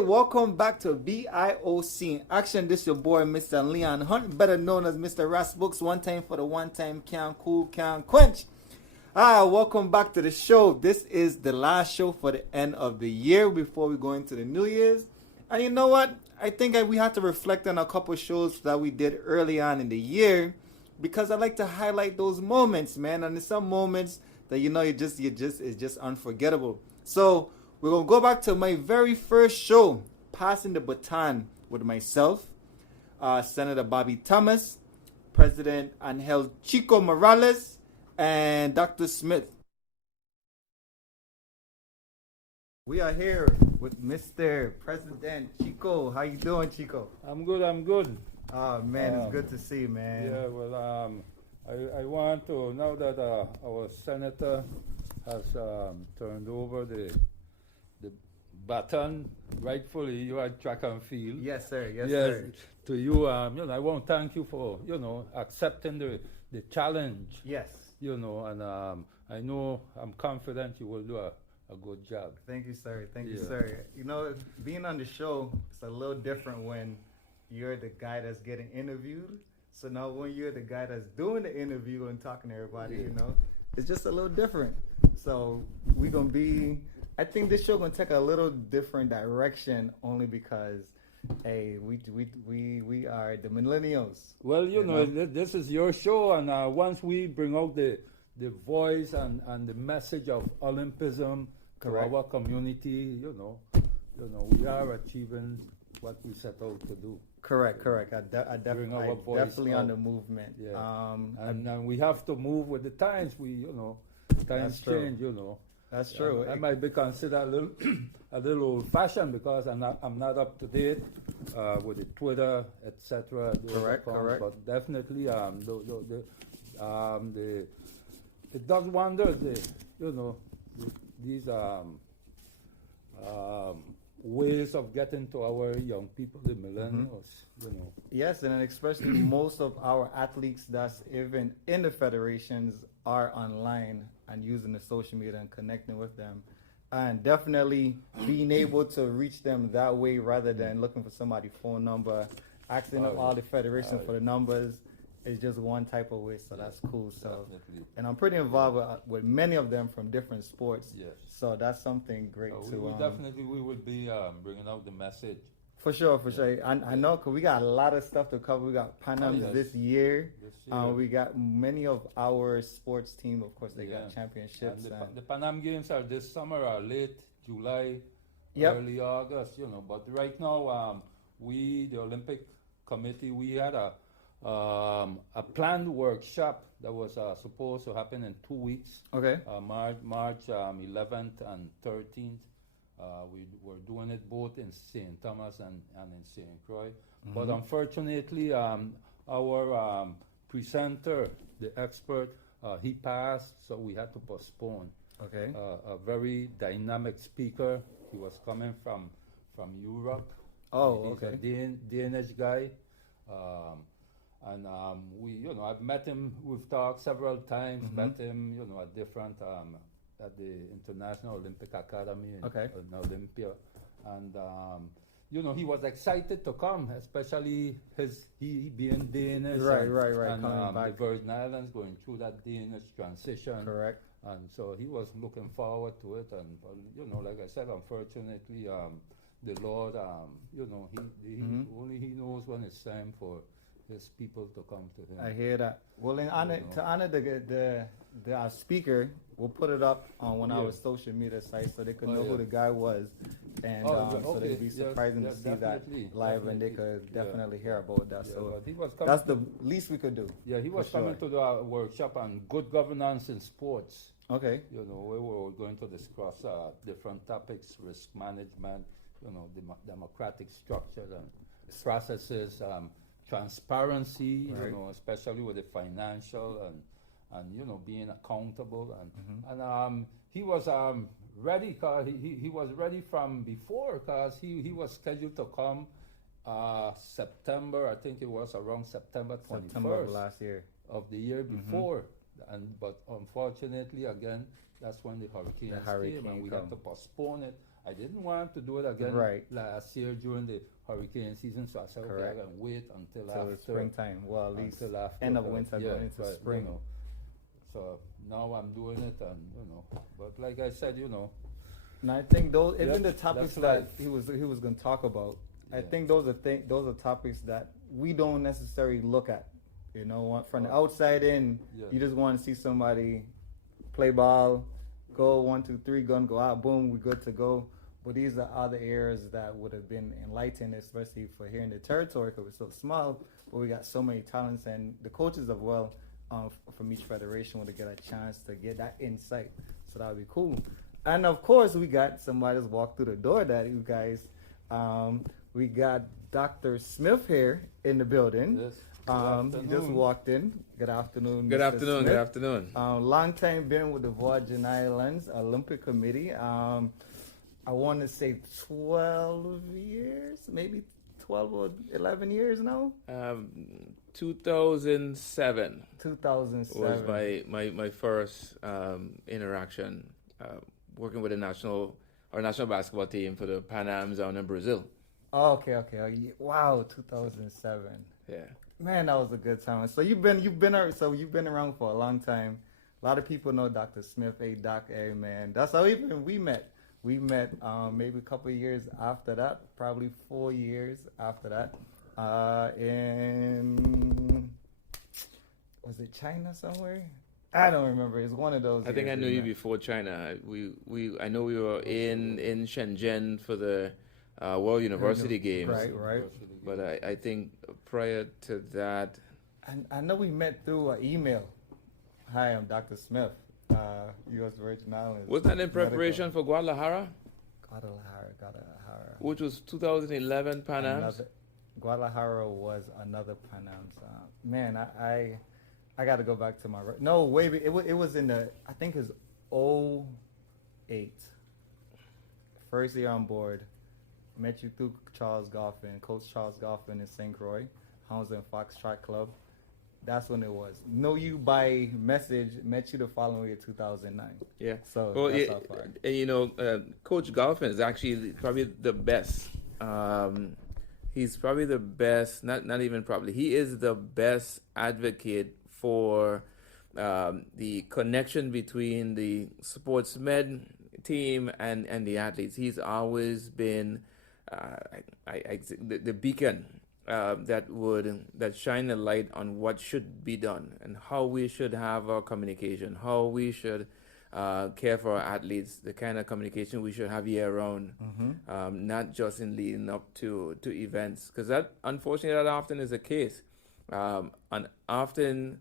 welcome back to BIOC in Action. This your boy, Mr. Leon Hunt, better known as Mr. Ras Books. One time for the one time, can cool, can quench. Welcome back to the show. This is the last show for the end of the year before we go into the New Year's. And you know what? I think we have to reflect on a couple shows that we did early on in the year, because I like to highlight those moments, man. And there's some moments that it's just unforgettable. So we're gonna go back to my very first show, passing the baton, with myself, Senator Bobby Thomas, President Angel Chico Morales, and Dr. Smith. We are here with Mr. President Chico. How you doing, Chico? I'm good. Oh man, it's good to see you, man. Yeah, well, I want to, now that our senator has turned over the baton, rightfully, you are track and field. Yes, sir. Yes, sir. To you, I want to thank you for, accepting the challenge. Yes. And I'm confident you will do a good job. Thank you, sir. Thank you, sir. Being on the show, it's a little different when you're the guy that's getting interviewed. So now when you're the guy that's doing the interview and talking to everybody, it's just a little different. So I think this show gonna take a little different direction, only because, hey, we are the millennials. Well, this is your show, and once we bring out the voice and the message of Olympism to our community, we are achieving what we set out to do. Correct. I definitely on the movement. Yeah. And we have to move with the times. Times change. That's true. I might be considered a little old-fashioned because I'm not up to date with the Twitter, etc. Correct. But definitely, it does wonders. These ways of getting to our young people, the millennials. Yes, and especially most of our athletes that's even in the federations are online and using the social media and connecting with them, and definitely being able to reach them that way rather than looking for somebody's phone number, asking all the federations for the numbers. Is just one type of way, so that's cool. So, definitely. And I'm pretty involved with many of them from different sports. Yes. So that's something great too. We will be bringing out the message. For sure. I know, because we got a lot of stuff to cover. We got Pan Ams this year. We got many of our sports team, of course, they got championships. And the Pan Am Games are this summer, are late July, early August, But right now, the Olympic Committee, we had a planned workshop that was supposed to happen in 2 weeks. Okay. March 11th and 13th. We were doing it both in St. Thomas and in St. Croix. Mm-hmm. But unfortunately, our presenter, the expert, he passed, so we had to postpone. Okay. A very dynamic speaker. He was coming from Europe. Oh, He's a Danish guy. And I've met him. We've talked several times. Mm-hmm. Met him, at different at the International Olympic Academy in Olympia, and he was excited to come, especially he being Danish, right, and the Virgin Islands going through that Danish transition. Correct. And so he was looking forward to it, and like I said, unfortunately, the Lord, only he knows when it's time for his people to come to him. I hear that. Well, to honor the speaker, we'll put it up on one of our social media sites so they could know who the guy was, and so they'd be surprised to see that live, and they could definitely hear about that. So that's the least we could do. Yeah, he was coming to the workshop on good governance in sports. Okay. We were going to discuss different topics: risk management, democratic structure and processes. Transparency, especially with the financial and being accountable, and he was ready. Cause he was ready from before, cause he was scheduled to come September. I think it was around September 21st of last year of the year before, but unfortunately again that's when the hurricane came and we had to postpone it. I didn't want to do it again Right. last year during the hurricane season, so I said, okay, Correct. I can wait until Till after the springtime. Well, at least until after end of the- winter yeah, going into but, spring. You know, so now I'm doing it, and but like I said, And I think those, Yep, even the topics that's life. that he was going to talk about, I Yeah. think those are topics that we don't necessarily look at. From the Oh. outside in, Yeah. you just want to see somebody play ball, go 1, 2, 3, gun go out, boom, we're good to go. But these are other areas that would have been enlightened, especially for here in the territory, because we're so small. But we got so many talents, and the coaches as well from each federation would get a chance to get that insight. So that would be cool. And of course, we got somebody that's walked through the door that you guys. We got Dr. Smith here in the building. Yes. He just afternoon. walked in. Good afternoon. Good Mr. afternoon. Smith. Good afternoon. Long time been with the Virgin Islands Olympic Committee. I want to say 12 years, maybe 12 or 11 years now. 2007 2007. was my first interaction working with the national basketball team for the Pan Am down in Brazil. Oh, okay. Wow, 2007. Yeah. Man, that was a good time. So you've been around for a long time. A lot of people know Dr. Smith. Hey, Doc, hey, man. That's how even we met. We met maybe a couple of years after that, probably 4 years after that. Was it China somewhere? I don't remember. It's one of those. I think I years knew we you met. before China. I know we were in Shenzhen for the World University Games. Right. But I think prior to that, And I know we met through an email. Hi, I'm Dr. Smith, U.S. Virgin Islands. was that in preparation for Guadalajara, Guadalajara. which was 2011 Pan Am's? Guadalajara was another Pan Am's. Man, I got to go back to my. No, wait, it was in the, I think it's 08. First year on board. Met you through Coach Charles Goffin in St. Croix, Hounds and Foxtrot Club. That's when it was. Know you by message, met you the following year, 2009. Yeah. So Well, that's yeah, how far. and Coach Goffin is actually probably the best. He's probably the best. Not even probably. He is the best advocate for the connection between the sports med team and the athletes. He's always been the beacon that shine a light on what should be done and how we should have our communication, how we should care for our athletes, the kind of communication we should have year round, not just in leading up to events, because that unfortunately that often is the case, and often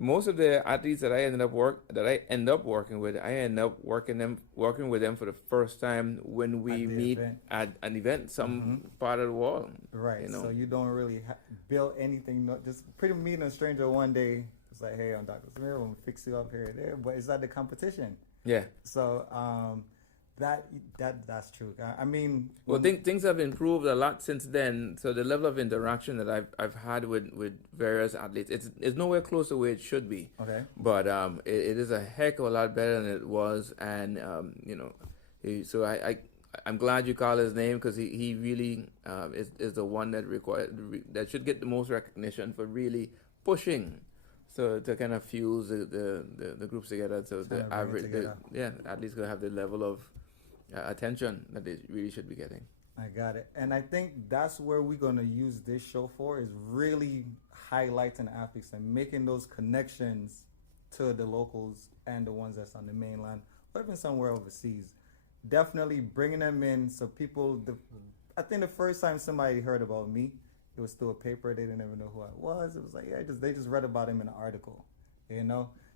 most of the athletes that I end up working with, I end up working with them for the first time when we At the meet event. at an event, some part of the world. Right. You know? So you don't really build anything. Just pretty meeting a stranger one day. It's like, hey, I'm Dr. Smith. I'm gonna fix you up here and there. But it's not the competition. Yeah. So that's true. I mean, Well, things have improved a lot since then. So the level of interaction that I've had with various athletes, it's nowhere close to where it should be. okay. But it is a heck of a lot better than it was, and so I'm glad you call his name, because he really is the one that should get the most recognition for really pushing, so to kind of fuse the groups together, so Trying to the bring it average together. athletes gonna have the level of attention that they really should be getting. I got it. And I think that's where we're going to use this show for, is really highlighting athletes and making those connections to the locals and the ones that's on the mainland or even somewhere overseas. Definitely bringing them in so people, I think the first time somebody heard about me, it was through a paper. They didn't even know who I was. It was like, yeah, they just read about him in an article,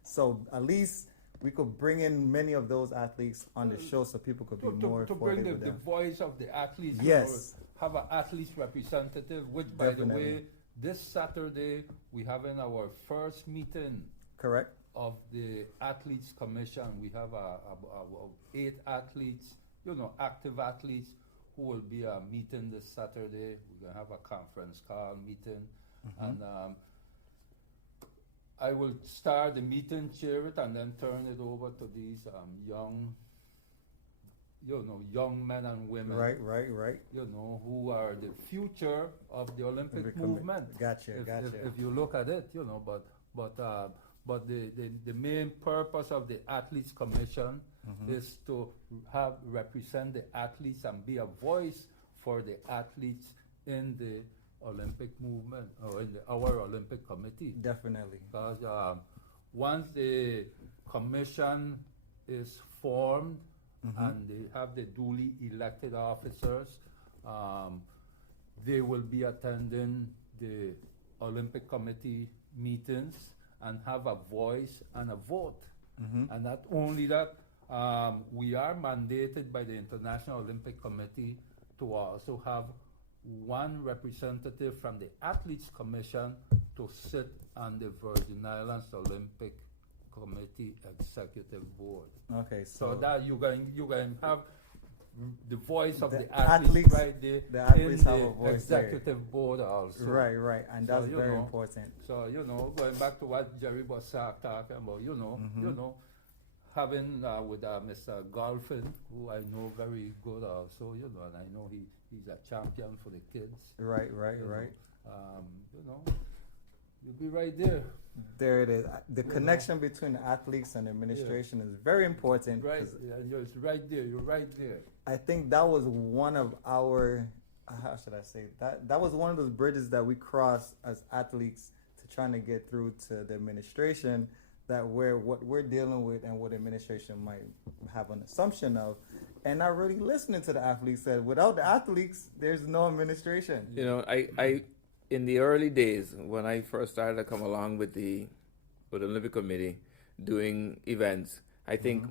So at least we could bring in many of those athletes on the show so people could be more to bring affordable with the them. voice of the athletes. Yes. Have an athletes representative, which, by the Definitely. way, this Saturday we having our first meeting Correct? of the athletes commission. We have 8 athletes, active athletes, who will be meeting this Saturday. We're gonna have a conference call meeting, and I will start the meeting, chair it, and then turn it over to these young young men and women, Right. who are the future of the Olympic movement. Gotcha. If you look at it, but the main purpose of the Athletes Commission is to represent the athletes and be a voice for the athletes in the Olympic movement or in our Olympic Committee. Definitely. Because once the commission is formed and they have the duly elected officers, they will be attending the Olympic Committee meetings and have a voice and a vote. And not only that, we are mandated by the International Olympic Committee to also have one representative from the Athletes Commission to sit on the Virgin Islands Olympic Committee Executive Board. Okay, So that you can have the voice of The the athletes right there the athletes in have the a voice there. executive board also. Right, and So, that's you very know, important. So going back to what Jerry was talking about, having with Mr. Golfin, who I know very good also, and I know he's a champion for the kids. Right. You'll be right there. There it is. The connection between the athletes and the administration is very important. Right, 'cause it's right there. You're right there. I think that was one of our, how should I say, that was one of those bridges that we crossed as athletes to trying to get through to the administration, that what we're dealing with and what the administration might have an assumption of, and not really listening to the athletes. Said without the athletes, there's no administration. I in the early days when I first started to come along with the Olympic Committee doing events, I think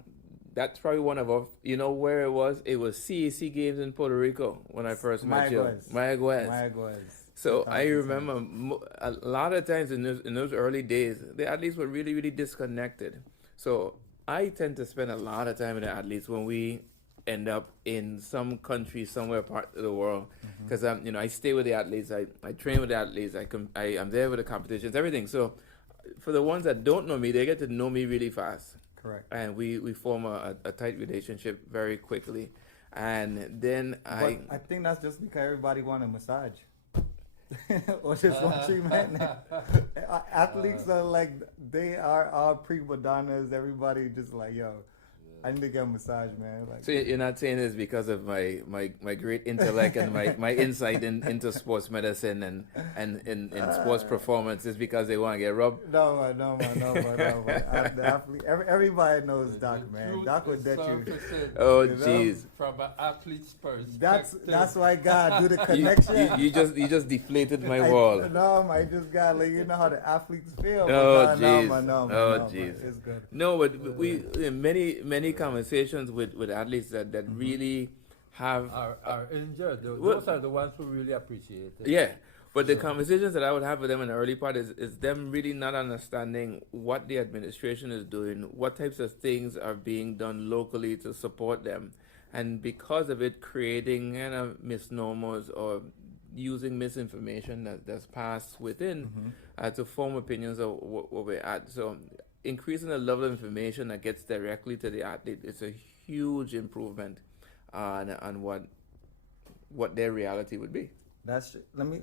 that's probably one of our, where it was? It was CAC games in Puerto Rico when I first met you. Mayaguez. So I remember a lot of times in those early days, the athletes were really, really disconnected. So I tend to spend a lot of time with the athletes when we end up in some country, somewhere part of the world, because I stay with the athletes, I train with the athletes, I'm there with the competitions, everything. So for the ones that don't know me, they get to know me really fast. Correct. And we form a tight relationship very quickly. And then I think that's just because everybody want a massage. Or just one treatment. Athletes are like, they are all prima donnas. Everybody just like, yo, I need to get a massage, man. Like, so you're not saying this because of my great intellect and my insight into sports medicine and in sports performance. It's because they want to get rubbed? No, the athlete, everybody knows Doc, man. Doc would let you. Oh, jeez. From an athlete's perspective. That's why God do the connection. You just deflated my wall. No, I just got like, you know how the athletes feel. Oh, jeez. No, it's good. No, but we many conversations with athletes that really have are injured. Those are the ones who really appreciate it. Yeah, but the conversations that I would have with them in the early part is them really not understanding what the administration is doing, what types of things are being done locally to support them, and because of it, creating kind of misnomers or using misinformation that's passed within to form opinions of what we're at. So increasing the level of information that gets directly to the athlete is a huge improvement on what their reality would be. That's true. Let me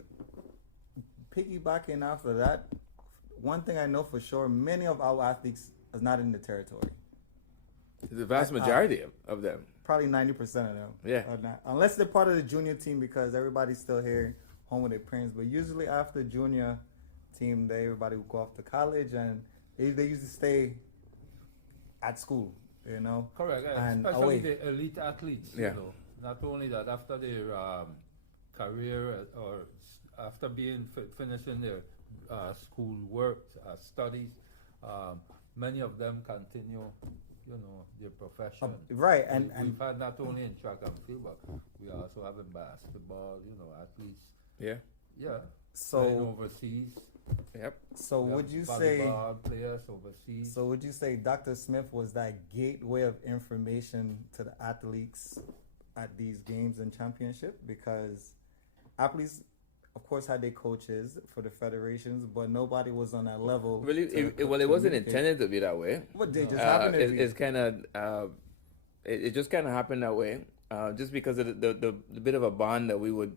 piggybacking off of that. One thing I know for sure, many of our athletes is not in the territory. The vast majority of them. Probably 90% of them. Yeah. Are not, unless they're part of the junior team, because everybody's still here home with their parents. But usually after junior team, everybody will go off to college, and they usually stay at school, Correct, and especially away. the elite athletes. Yeah. Not only that, after their career or after finishing their school work, studies, many of them continue, their profession. Right, and we've had not only in track and field, but we also have in basketball, athletes. Yeah. Yeah. So playing overseas. Yep. So We would have you say? volleyball players overseas? So would you say Dr. Smith was that gateway of information to the athletes at these games and championship? Because athletes, of course, had their coaches for the federations, but nobody was on that level. Well, it wasn't intended to be that way. What they just happened to be. It's kind of it just kind of happened that way, just because of the bit of a bond that we would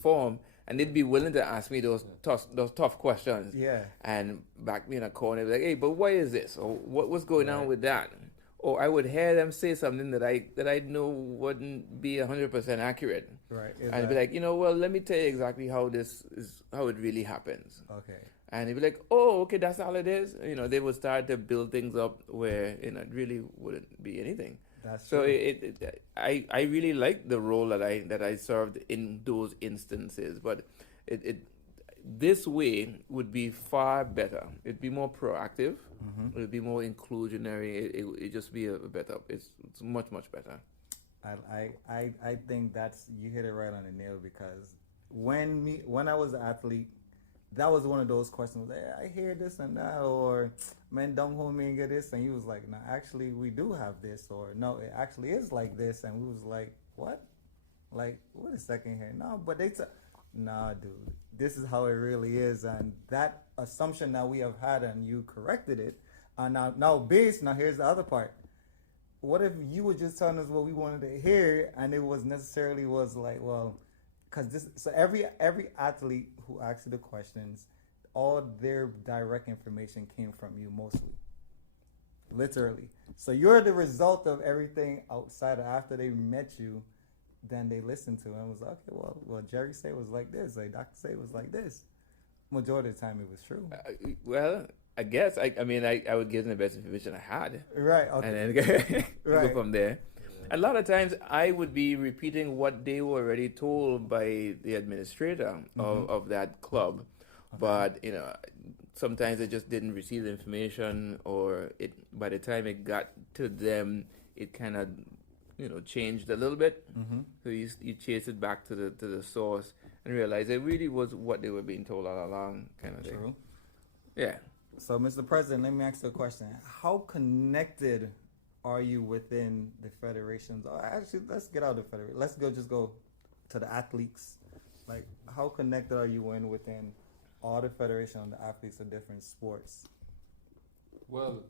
form, and they'd be willing to ask me those tough questions. Yeah. And back me in a corner, be like, "Hey, but why is this? Or what's going on with that?" Or I would hear them say something that I know wouldn't be 100% accurate. Right. And I'd be like, well, let me tell you exactly how it really happens. Okay. And he'd be like, oh, okay, that's all it is. They would start to build things up where it really wouldn't be anything. That's so true. I really liked the role that I served in those instances, but this way would be far better. It'd be more proactive. Mm-hmm. It'd be more inclusionary. It'd just be a better. It's much better. I think you hit it right on the nail, because when I was an athlete, that was one of those questions. Hey, I hear this and that, or man, don't hold me and get this, and he was like, no, actually we do have this, or no, it actually is like this, and we was like, what? Like, wait a second here. No, but nah, dude, this is how it really is, and that assumption that we have had, and you corrected it. Now, here's the other part. What if you were just telling us what we wanted to hear, and it was like, well, because every athlete who asked you the questions, all their direct information came from you mostly, literally. So you're the result of everything outside of after they met you. Then they listened to it and was like, okay, well, Jerry said it was like this, like Dr. said it was like this. Majority of the time it was true. Well, I guess I would give them the best information I had. Right. Okay. And then go from there. A lot of times I would be repeating what they were already told by the administrator of that club. Okay. But, sometimes they just didn't receive the information, or by the time it got to them, it kind of, changed a little bit. Mm-hmm. So you chase it back to the source and realize it really was what they were being told all along, kind of thing. True. Yeah. So, Mr. President, let me ask you a question. How connected are you within the federations? Actually, let's get out of the federation. Let's just go to the athletes. Like, how connected are you within all the federation of the athletes of different sports? Well,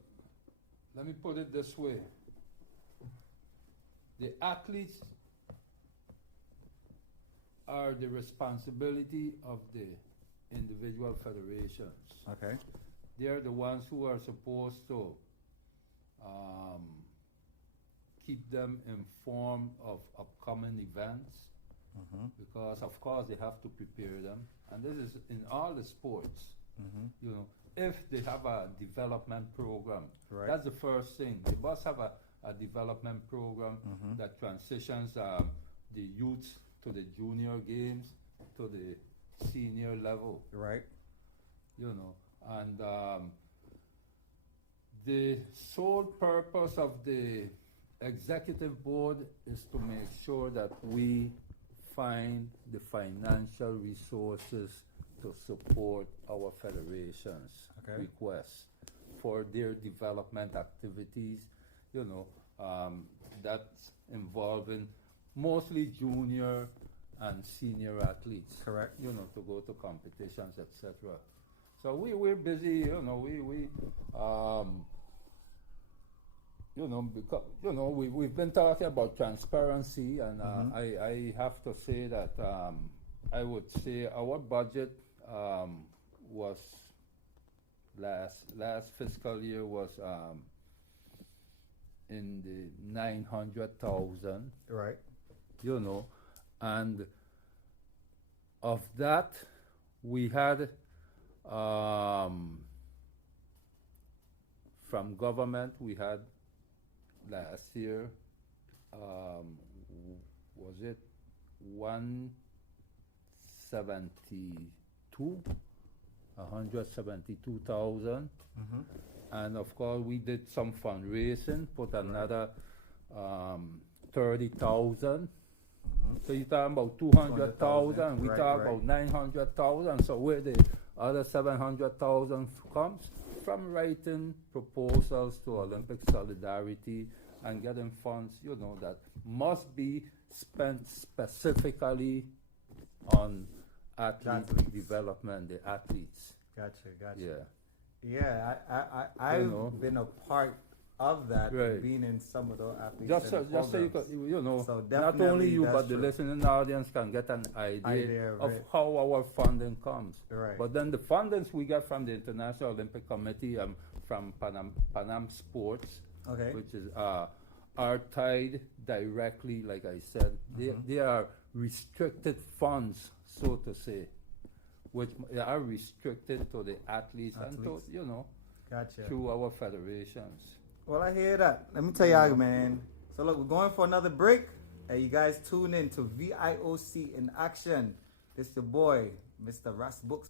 let me put it this way. The athletes are the responsibility of the individual federations. Okay. They're the ones who are supposed to keep them informed of upcoming events, because of course they have to prepare them, and this is in all the sports. If they have a development program, right. That's the first thing. They must have a development program that transitions the youths to the junior games, to the senior level. Right. And the sole purpose of the executive board is to make sure that we find the financial resources to support our federations' requests for their development activities, that's involving mostly junior and senior athletes. Correct. To go to competitions, etc. So we're busy, because we've been talking about transparency, and I have to say that I would say our budget was last fiscal year was in the 900,000. Right. And of that we had from government we had last year, was it 172,000, and of course we did some fundraising, put another 30,000. So you're talking about 200,000. We talk about 900,000. So where the other 700,000 comes from? Writing proposals to Olympic Solidarity and getting funds, that must be spent specifically on athlete development, the athletes. Gotcha. Yeah. Yeah, I've been a part of that, Right. being in some of those athletes. Just so, in the just so you programs. can, you know, So not only definitely you that's but the true. listening audience can get an idea Idea, of right. how our funding comes. Right. But then the fundings we get from the International Olympic Committee, from Panam Sports, Okay. which is are tied directly, like I said, they are restricted funds, so to say, which are restricted to the athletes, and to, Athletes. you know, Gotcha. through our federations. Well, I hear that. Let me tell y'all, man. So look, we're going for another break. Hey, you guys tune in to VIOC in action. This your boy, Mr. Ras Books.